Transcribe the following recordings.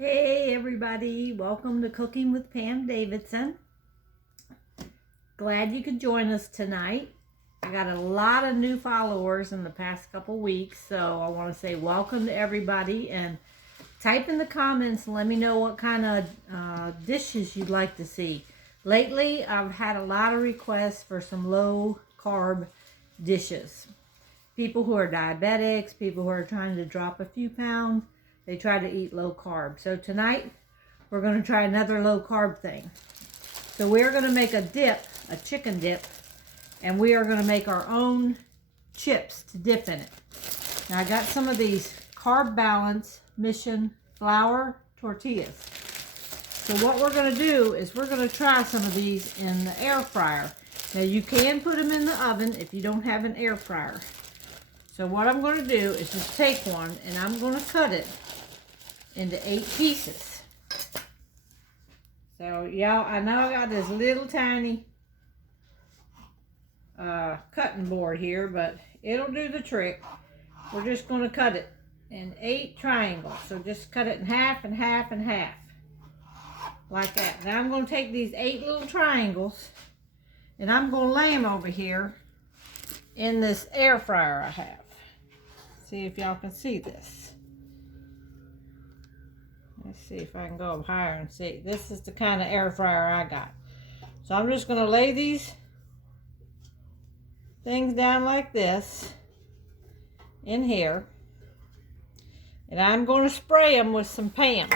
Hey everybody, welcome to Cooking with Pam Davidson. Glad you could join us tonight. I got a lot of new followers in the past couple weeks, so I want to say welcome to everybody and type in the comments and let me know what kind of dishes you'd like to see. Lately, I've had a lot of requests for some low carb dishes. People who are diabetics, people who are trying to drop a few pounds, they try to eat low carb. So tonight, we're going to try another low carb thing. So we're going to make a dip, a chicken dip, and we are going to make our own chips to dip in it. Now I got some of these Carb Balance Mission flour tortillas. So what we're going to do is we're going to try some of these in the air fryer. Now you can put them in the oven if you don't have an air fryer. So what I'm going to do is just take one and I'm going to cut it into 8 pieces. So y'all, I know I got this little tiny cutting board here, but it'll do the trick. We're just going to cut it in 8 triangles. So just cut it in half and half and half. Like that. Now I'm going to take these 8 little triangles and I'm going to lay them over here in this air fryer I have. See if y'all can see this. Let's see if I can go up higher and see. This is the kind of air fryer I got. So I'm just going to lay these things down like this in here. And I'm going to spray them with some Pam.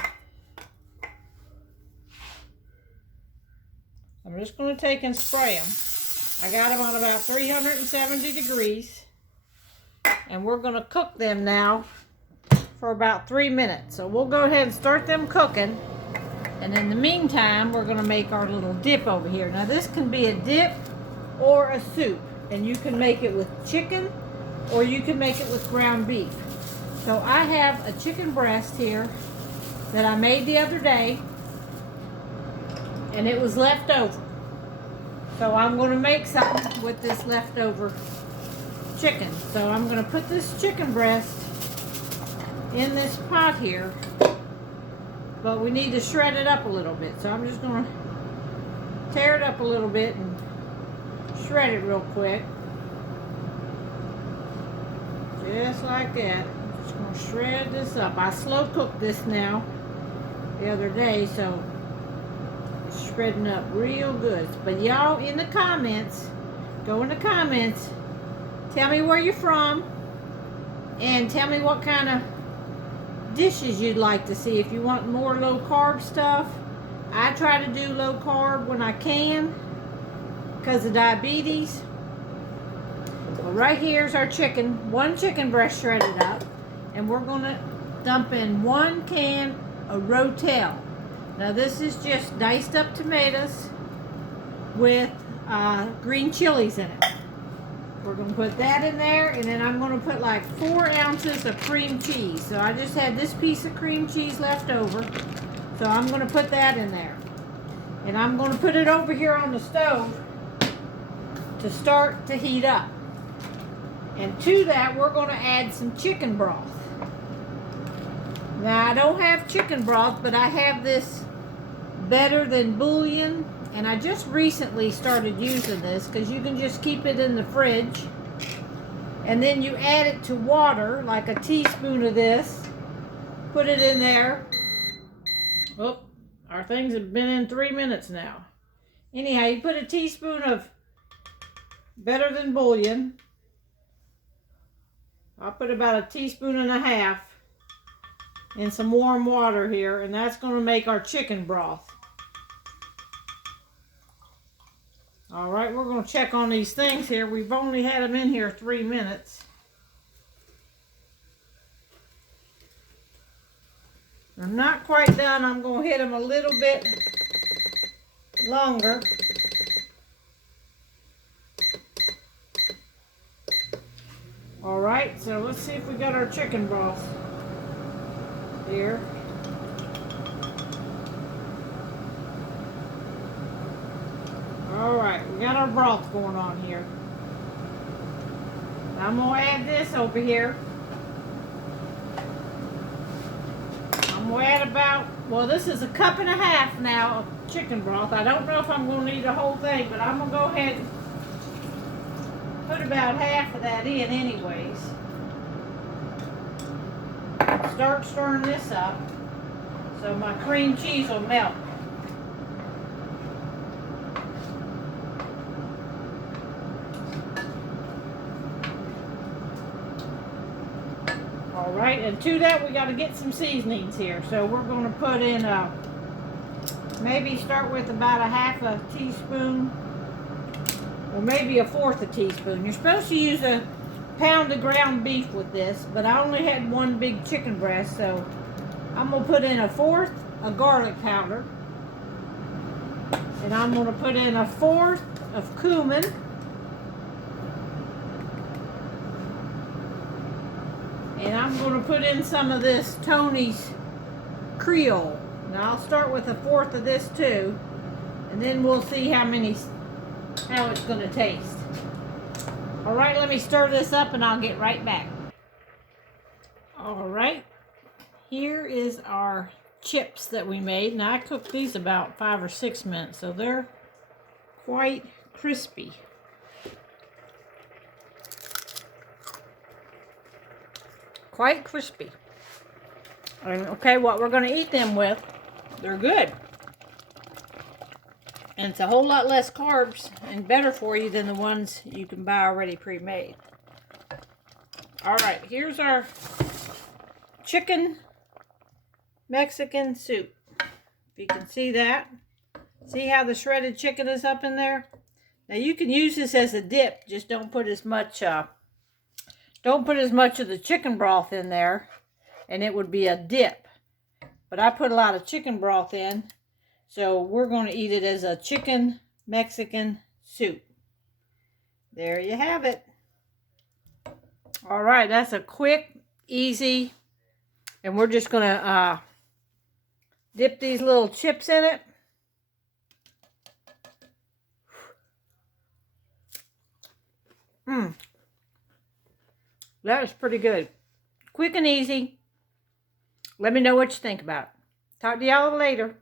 I'm just going to take and spray them. I got them on about 370 degrees. And we're going to cook them now for about 3 minutes. So we'll go ahead and start them cooking. And in the meantime, we're going to make our little dip over here. Now this can be a dip or a soup. And you can make it with chicken or you can make it with ground beef. So I have a chicken breast here that I made the other day. And it was left over. So I'm going to make something with this leftover chicken. So I'm going to put this chicken breast in this pot here, but we need to shred it up a little bit. So I'm just going to tear it up a little bit and shred it real quick. Just like that. I'm just going to shred this up. I slow cooked this now the other day, so it's shredding up real good. But y'all in the comments, go in the comments, tell me where you're from and tell me what kind of dishes you'd like to see. If you want more low carb stuff, I try to do low carb when I can because of diabetes. Well, right here's our chicken, 1 chicken breast shredded up, and we're going to dump in 1 can of Rotel. Now this is just diced up tomatoes with green chilies in it. We're going to put that in there, and then I'm going to put like 4 ounces of cream cheese. So I just had this piece of cream cheese left over, so I'm going to put that in there. And I'm going to put it over here on the stove to start to heat up. And to that, we're going to add some chicken broth. Now, I don't have chicken broth, but I have this Better Than Bouillon. And I just recently started using this because you can just keep it in the fridge. And then you add it to water, like a teaspoon of this. Put it in there. Oh, our things have been in 3 minutes now. Anyhow, you put a teaspoon of Better Than Bouillon. I'll put about a teaspoon and a half in some warm water here. And that's going to make our chicken broth. All right, we're going to check on these things here. We've only had them in here 3 minutes. I'm not quite done. I'm going to hit them a little bit longer. All right, so let's see if we got our chicken broth here. All right, we got our broth going on here. Now I'm going to add this over here. I'm going to add about, well, this is 1.5 cups now of chicken broth. I don't know if I'm going to need the whole thing, but I'm going to go ahead and put about half of that in anyways. Start stirring this up so my cream cheese will melt. Alright, and to that we got to get some seasonings here. So we're going to put in maybe start with about 1/2 teaspoon, or maybe 1/4 teaspoon. You're supposed to use a pound of ground beef with this, but I only had one big chicken breast, so I'm going to put in 1/4 of garlic powder, and I'm going to put in 1/4 of cumin, and I'm going to put in some of this Tony's Creole. Now I'll start with 1/4 of this too, and then we'll see how it's going to taste. Alright, let me stir this up and I'll get right back. Alright, here is our chips that we made. Now I cooked these about 5 or 6 minutes, so they're quite crispy. Quite crispy. And okay, what we're going to eat them with, they're good. And it's a whole lot less carbs and better for you than the ones you can buy already pre-made. Alright, here's our chicken Mexican soup. If you can see that. See how the shredded chicken is up in there? Now you can use this as a dip, just don't put as much of the chicken broth in there, and it would be a dip. But I put a lot of chicken broth in, so we're going to eat it as a chicken Mexican soup. There you have it. All right, that's a quick, easy, and we're just going to dip these little chips in it. That is pretty good. Quick and easy. Let me know what you think about it. Talk to y'all later.